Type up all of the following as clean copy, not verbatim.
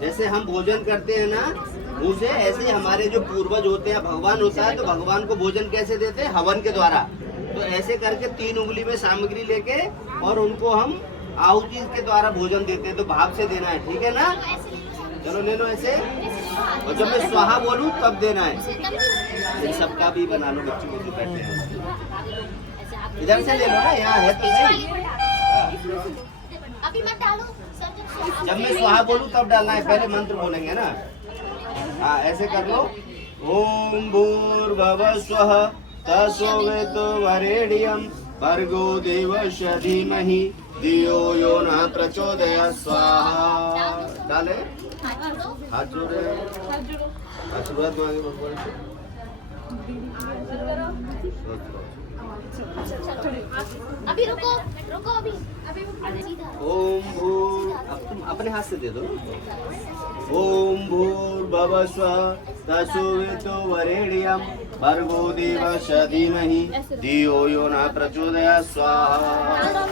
जैसे हम भोजन करते हैं ना मुंह से, ऐसे ही हमारे जो पूर्वज होते हैं, भगवान होता है, तो भगवान को भोजन कैसे देते हैं? हवन के द्वारा। तो ऐसे करके 3 उंगली में सामग्री लेके और उनको हम आहुति के द्वारा भोजन देते हैं। तो भाव से देना है, ठीक है ना? चलो ले लो ऐसे, और जब मैं स्वाहा बोलूं तब देना है। इन सबका भी बना लो बच्चों को जो बैठे हैं। इधर से ले लो ना, यहाँ है तो सही। अभी मत डालो सर, जब मैं स्वाहा बोलूं तब डालना है, पहले मंत्र बोलेंगे ना। हाँ ऐसे कर लो। ओम भूर्भुवः स्वः तत्सवितुर्वरेण्यं भर्गो देवस्य धीमहि धियो यो नः प्रचोदयात् स्वाहा। डाले, हाथ जोड़े, आशीर्वाद मांगे भगवान से। अभी रुको रुको, अभी ओम भूर, अब तुम अपने हाथ से दे दो। ओम भूर्भुवः स्वः तत्सवितुर्वरेण्यं भर्गो देवस्य धीमहि धियो यो नः प्रचोदयात् स्वाहा।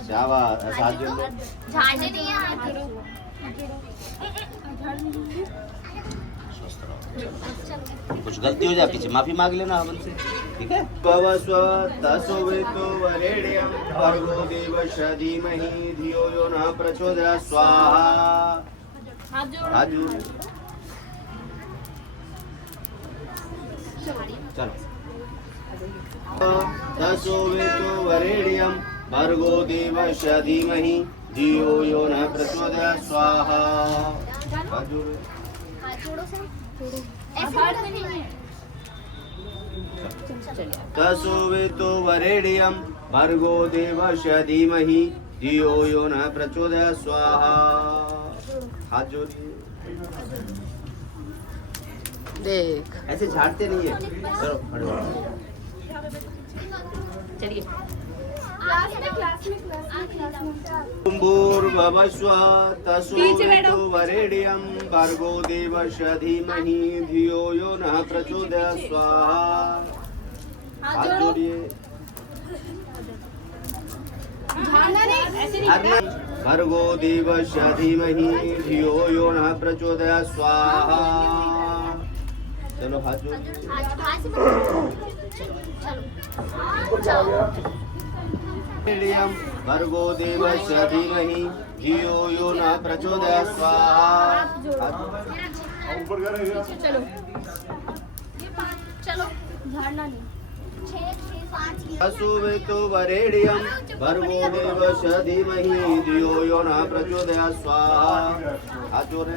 शाबाश, हाथ जोड़ो। झाड़ने नहीं है, हाथ जोड़ो। कुछ गलती हो जाए पीछे माफी मांग लेना हवन से, ठीक है? भवस्व तत्सवितुर्वरेण्यं भर्गो देवस्य धीमहि धियो यो नः प्रचोदयात् स्वाहा। हाथ जोड़ो। चलो। तत्सवितुर्वरेण्यं भर्गो देवस्य धीमहि धियो यो नः प्रचोदयात् स्वाहा। हाथ जोड़ो। तत्सवितुर्वरेण्यं भर्गो देवस्य धीमहि धियो यो नः प्रचोदयात् स्वाहा। हाथ जोड़िए। देख ऐसे झाड़ते नहीं है। चलो खड़े हो। चलिए। ओम भूर्भुवः स्वः तत्सवितुर्वरेण्यं भर्गो देवस्य धीमहि धियो यो नः प्रचोदयात् स्वाहा। हाथ जोड़िए। भर्गो देवस्य धीमहि धियो यो नः प्रचोदयात् स्वाहा। चलो हाथ जोड़िए। भर्गो देवस्य धीमहि धियो यो नः प्रचोदयात् स्वाहा। चलो चलो, झाड़ना नहीं। तत्सवितुर्वरेण्यं भर्गो देवस्य धीमहि धियो यो नः प्रचोदयात् स्वाहा। हाथ जोड़े।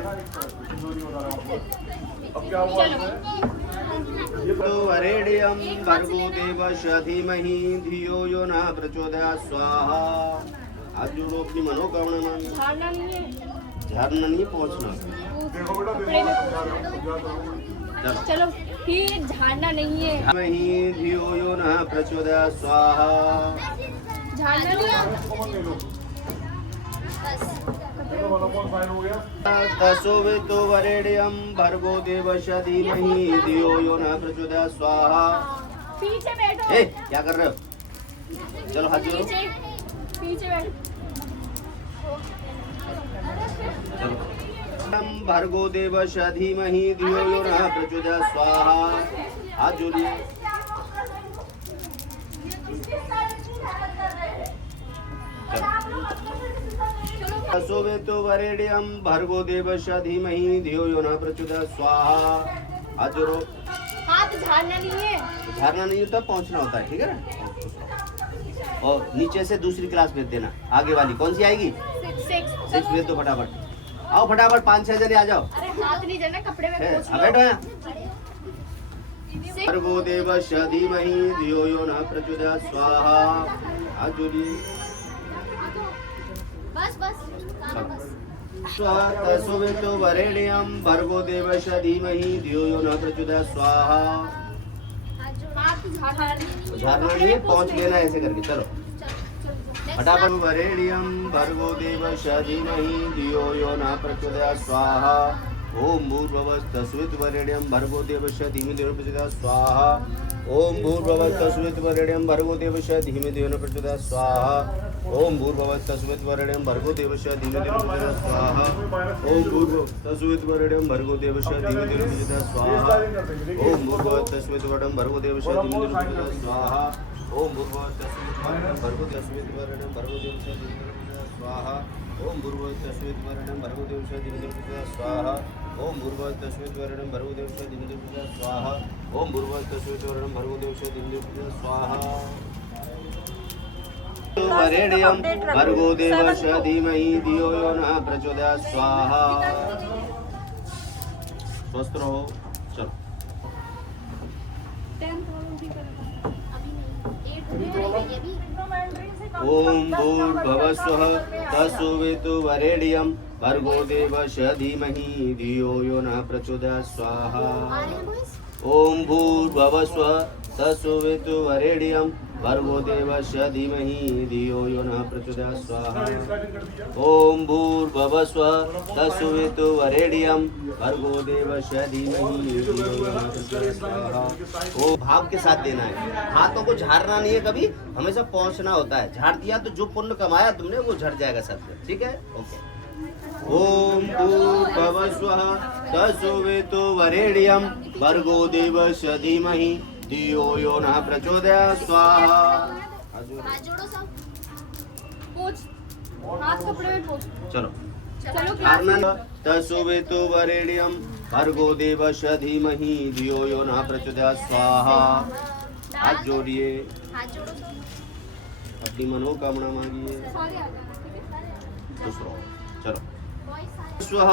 वरेण्यं भर्गो देवस्य धीमहि धियो यो नः प्रचोदयात् स्वाहा। हाथ जोड़ो, अपनी मनोकामना मांगो। झाड़ना नहीं, पहुँचना। चलो, फिर झाड़ना नहीं है। धीमहि धियो यो नः प्रचोदयात् स्वाहा। झाड़ना नहीं है। तत्सवितुर्वरेण्यं भर्गो देवस्य धीमहि धियो यो नः प्रचोदयात् स्वाहा। पीछे बैठो। ए, क्या कर रहे हो? चलो हाथ जोड़ो। पीछे बैठो। भर्गो देवस्य धीमहि धियो यो नः प्रचोदयात् स्वाहा। हाथ जोड़िए। तत्सवितुर्वरेण्यं भर्गो देवस्य धीमहि धियो यो नः प्रचोदयात् स्वाहा। हाथ जोड़ो। हाथ झाड़ना नहीं है। झाड़ना नहीं होता, पहुंचना होता है, ठीक है ना? और नीचे से दूसरी क्लास भेज देना, आगे वाली कौन सी आएगी? 6 भेज दो फटाफट। आओ फटाफट, 5-6 जने आ जाओ। अरे हाथ नहीं जाना, कपड़े में पोंछ लो। बैठो यहाँ। भर्गो देवस्य धीमहि धियो यो नः प्रचोदयात् स्वाहा। हाथ जोड़िए। बस बस तत्सवितुर्वरेण्यं भर्गो देवस्य धीमहि धियो यो नः प्रचोदयात् स्वाहा। झाड़ना नहीं, पहुँच लेना ऐसे करके। चलो फटाफट। वरेण्यं भर्गो देवस्य धीमहि धियो यो नः प्रचोदयात् स्वाहा। ओम भूर्भुवः तत्सवितुर्वरेण्यं भर्गो देवस्य धीमहि धियो यो नः प्रचोदयात् स्वाहा। ओम भूर्भुवस्सुवितुर्वरेण्यं भर्गो देवस्य धीमहि धियो न प्रचोदयात् स्वाहा। ओम भूर्भुवस्सुवितुर्वरेण्यं भर्गो देवस्य धीमहि धियो न प्रचोदयात् स्वाहा। ओम भूर्भुवस्सुवितुर्वरेण्यं भर्गो देवस्य धीमहि धियो न प्रचोदयात् स्वाहा। ओम भूर्भुवस्सुवितुर्वरेण्यं भर्गो देवस्य धीमहि धियो न प्रचोदयात् स्वाहा। ओम भूर्भुवस्सुवितुर्वरेण्यं भर्गो देवस्य धीमहि धियो न प्रचोदयात् स्वाहा। ओम भूर्भुवस्सुवितुर्वरेण्यं भर्गो देवस्य धीमहि धियो न प्रचोदयात् स्वाहा। ओम भूर्भुवस्सुवितुर्वरेण्यं भर्गो देवस्य धीमहि धियो न प्रचोदयात् स्वाहा। ओम भूर्भुवस्सुवितुर्वरेण्यं भर्गो देवस्य धीमहि धियो न प्रचोदयात् स्वाहा। वरेण्यं भर्गो देवस्य धीमहि धियो यो नः प्रचोदयात् स्वाहा। स्वस्थ रहो। चलो ओम भूर्भुवस्सुः तत्सवितुर्वरेण्यं भर्गो देवस्य धीमहि धियो यो नः प्रचोदयात् स्वाहा। ओम भूर्भुवस्सुः तत्सवितुर्वरेण्यं भर्गो देवस्य धीमहि धियो यो नः प्रचोदयात् स्वाहा। ओम भूर्भुवस्सुः तत्सवितुर्वरेण्यं भर्गो देवस्य धीमहि धियो यो नः प्रचोदयात् स्वाहा। ओ भाव के साथ देना है, हाथों को झाड़ना नहीं है, कभी हमेशा पहुंचना होता है। झाड़ दिया तो जो पुण्य कमाया तुमने वो झड़ जाएगा सब। ठीक है, ओके। ओम भूर्भुवस्सुः तत्सवितुर्वरेण्यं भर्गो देवस्य धीमहि धियो यो नः प्रचोदयात् स्वाहा। हाथ जोड़ो सब, पोंछ, हाथ कपड़े में पोंछ। चलो चलो तत्सवितुर्वरेण्यं भर्गो देवस्य धीमहि धियो यो नः प्रचोदयात् स्वाहा। हाथ जोड़िए, हाथ जोड़ो सब। अपनी मनोकामना मांगिए। सारे आ जाना, ठीक है? खुश रहो। चलो स्वः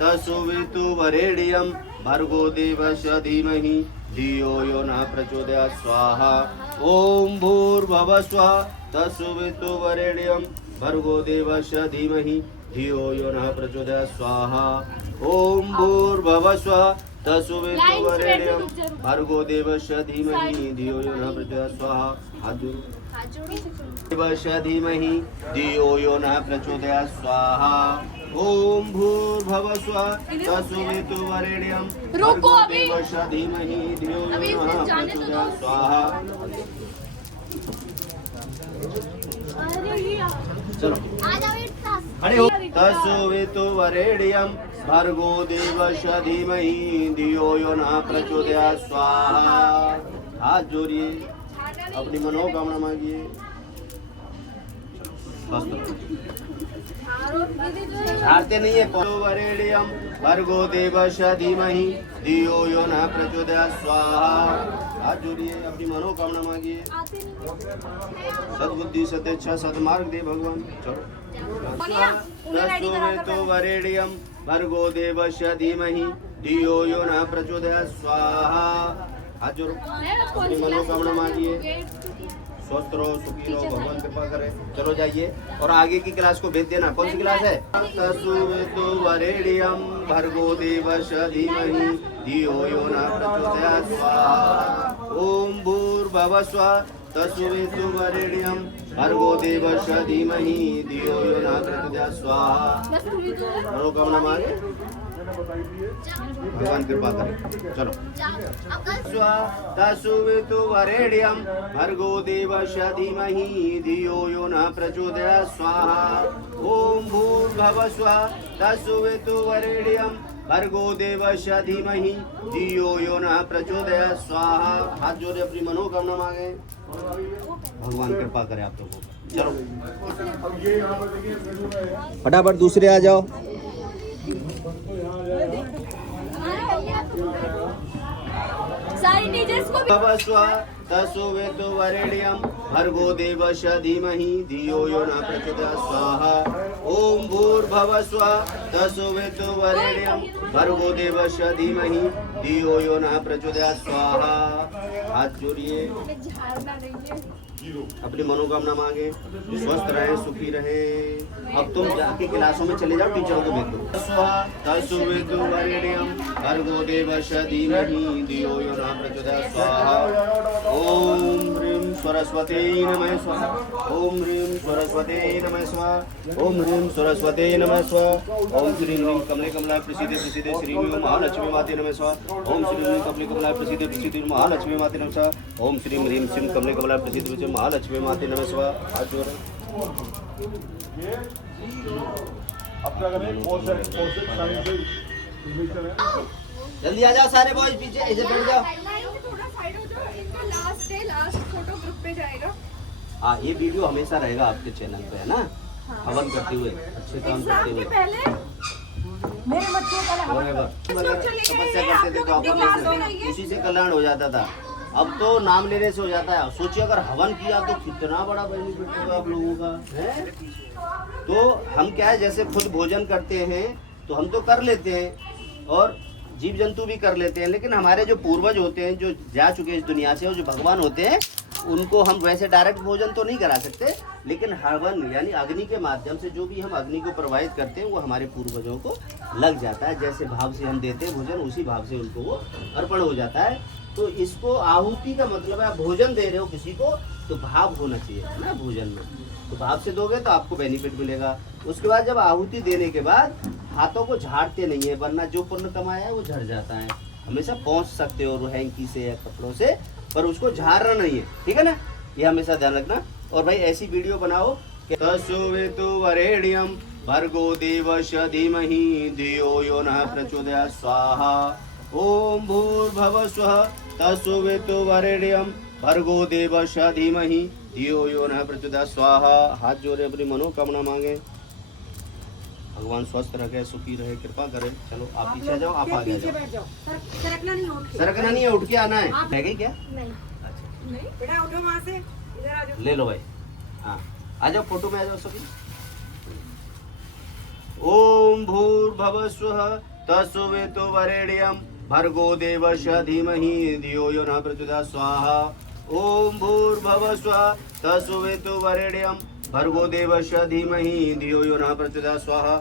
तत्सवितुर्वरेण्यं भर्गो देवस्य धीमहि धियो यो नः प्रचोदयात् स्वाहा। ओम भूर्भुवस्सुः तत्सवितुर्वरेण्यं भर्गो देवस्य धीमहि धियो यो नः प्रचोदयात् स्वाहा। ओम भूर्भुवस्सुः तत्सवितुर्वरेण्यं भर्गो देवस्य धीमहि धियो यो नः प्रचोदयात् स्वाहा। हाथ जोड़ो। देवस्य धीमहि धियो यो नः प्रचोदयात् स्वाहा। ओम भूर्भुवस्सुः तत्सवितुर्वरेण्यं भर्गो देवस्य धीमहि धियो यो नः प्रचोदयात् स्वाहा। चलो खड़े हो। तत्सवितुर्वरेण्यं भर्गो देवस्य धीमहि धियो यो नः प्रचोदयात् स्वाहा। हाथ जोड़िए, अपनी मनोकामना मांगिए। झाड़ते नहीं है। वरेण्यं भर्गो देवस्य धीमहि धियो यो नः प्रचोदयात् स्वाहा। हाथ जोड़िए, अपनी मनोकामना मांगिए। सद्बुद्धि सतेच्छा सद्मार्ग दे भगवान। चलो तत्सवितुर्वरेण्यं भर्गो देवस्य धीमहि धियो यो नः प्रचोदयात् स्वाहा। हाथ जोड़ो, अपनी मनोकामना मांगिए। स्वस्थ रहो, सुखी रहो, भगवान कृपा करे। चलो जाइए और आगे की क्लास को भेज देना। कौन सी क्लास है? तत्सवितुर्वरेण्यं भर्गो देवस्य धीमहि धियो यो नः प्रचोदयात् स्वाहा। ओम भूर्भुवस्सुः तत्सवितुर्वरेण्यं भर्गो देवस्य धीमहि धियो यो नः प्रचोदयात् स्वाहा। मनोकामना मांगे, भगवान कृपा करे। चलो तत्सवितुर्वरेण्यं भर्गो देवस्य धीमहि धियो यो नः प्रचोदयात् स्वाहा। ओम भूर्भुवस्सुः तत्सवितुर्वरेण्यं भर्गो देवस्य धीमहि धियो यो नः प्रचोदयात् स्वाहा। हाथ जोड़े, अपनी मनोकामना मांगे, भगवान कृपा करे आप लोगों को। चलो फटाफट दूसरे आ जाओ। सारे टीचर्स को भुवस्सुः तत्सवितुर्वरेण्यं भर्गो देवस्य धीमहि धियो यो नः प्रचोदयात् स्वाहा। ओम भूर्भुवस्सुः तत्सवितुर्वरेण्यं भर्गो देवस्य धीमहि धियो यो नः प्रचोदयात् स्वाहा। हाथ जोड़िए, झाड़ना नहीं है। अपनी मनोकामना मांगे, स्वस्थ रहे, सुखी रहे। अब तुम जाके क्लासों में चले जाओ, टीचरों को भेजो। स्वाहा तत्सवितु वरेण्यं भर्गो देवस्य धीमहि धियो यो न प्रचोदयात्। स्वाहा। ओम ह्रीं सरस्वती नमः स्वाहा। ओम ह्रीं सरस्वती नमः स्वाहा। ओम ह्रीं सरस्वती नमः स्वाहा। ओम श्रीं ह्रीं कमले कमला प्रसीदे प्रसीदे श्रीं महालक्ष्मी माते नमः स्वाहा। ओम श्रीं ह्रीं कमले कमला प्रसीदे प्रसीदे महालक्ष्मी माते नमः स्वाहा। ओम श्रीं ह्रीं श्रीं कमले कमला प्रसीदे महालक्ष्मी माते नमः स्वाहा। हाथ जोड़ो। जल्दी आ जाओ सारे बॉयज, पीछे ऐसे बैठ जाओ। थोड़ा साइड हो जाओ, इनका last day last photo group पे जाएगा। हाँ, ये वीडियो हमेशा रहेगा आपके चैनल पे, है ना। हवन करते हुए, अच्छे काम करते हुए। पहले मेरे बच्चों का तपस्या करते थे तो आप उसी से कल्याण हो जाता था। अब तो नाम लेने से हो जाता है। सोचिए अगर हवन किया तो कितना बड़ा बेनिफिट होगा आप लोगों का, है। तो हम क्या है, जैसे खुद भोजन करते हैं तो हम तो कर लेते हैं और जीव जंतु भी कर लेते हैं, लेकिन हमारे जो पूर्वज होते हैं, जो जा चुके इस दुनिया से और जो भगवान होते हैं, उनको हम वैसे डायरेक्ट भोजन तो नहीं करा सकते, लेकिन हवन यानी अग्नि के माध्यम से जो भी हम अग्नि को प्रवाहित करते हैं वो हमारे पूर्वजों को लग जाता है। जैसे भाव से हम देते हैं भोजन, उसी भाव से उनको वो अर्पण हो जाता है। तो इसको आहुति का मतलब है, आप भोजन दे रहे हो किसी को तो भाव होना चाहिए, है ना। भोजन में तो भाव से दोगे तो आपको बेनिफिट मिलेगा। उसके बाद जब आहुति देने के बाद हाथों को झाड़ते नहीं है, वरना जो पुण्य कमाया है वो झड़ जाता है। हमेशा पहुंच सकते हो हैंकी से या कपड़ों से, पर उसको झाड़ना नहीं है, ठीक है ना। ये हमेशा ध्यान रखना। और भाई ऐसी वीडियो बनाओ कि तत्सवितु वरेण्यं भर्गो देवस्य धीमहि धियो यो नः प्रचोदयात्। स्वाहा। ओम भूर्भुवः स्वः तत्सवितु वरेण्यं भर्गो देवस्य धीमहि धियो यो नः प्रचोदयात्। स्वाहा। हाथ जोड़े, अपनी मनोकामना मांगे, भगवान स्वस्थ रखे, सुखी रहे, कृपा करे। चलो आप पीछे आ जाओ, आप आगे आ जाओ। सरकना नहीं है, सरकना नहीं है, उठ के आना है। रह गई क्या? नहीं अच्छा नहीं बेटा, उठो वहाँ से, इधर आ जाओ। ले लो भाई। हाँ आ जाओ, फोटो में आ जाओ सभी। ओम भूर्भुवः स्वः तत्सवितु वरेण्यं भर्गो देवस्य धीमहि धियो यो नः प्रचोदयात्। स्वाहा। ओम भूर्भुवः स्वः तत्सवितु वरेण्यं भर्गो देवस्य धीमहि धियो यो नः प्रचोदयात्। स्वाहा।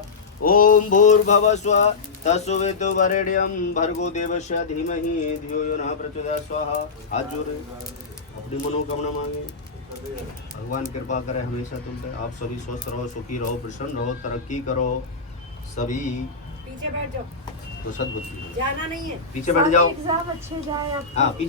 ओम भूर्भुवः स्वः तत्सवितु वरेण्यं भर्गो देवस्य धीमहि धियो यो नः प्रचोदयात्। स्वाहा। हाथ जोड़े, अपनी मनोकामना मांगे, भगवान कृपा करे हमेशा तुम पे। आप सभी स्वस्थ रहो, सुखी रहो, प्रसन्न रहो, तरक्की करो सभी। पीछे बैठ जाओ, तो सद्बुद्धि जाना नहीं है, पीछे बैठ जाओ। एग्जाम अच्छे जाए। हाँ पीछे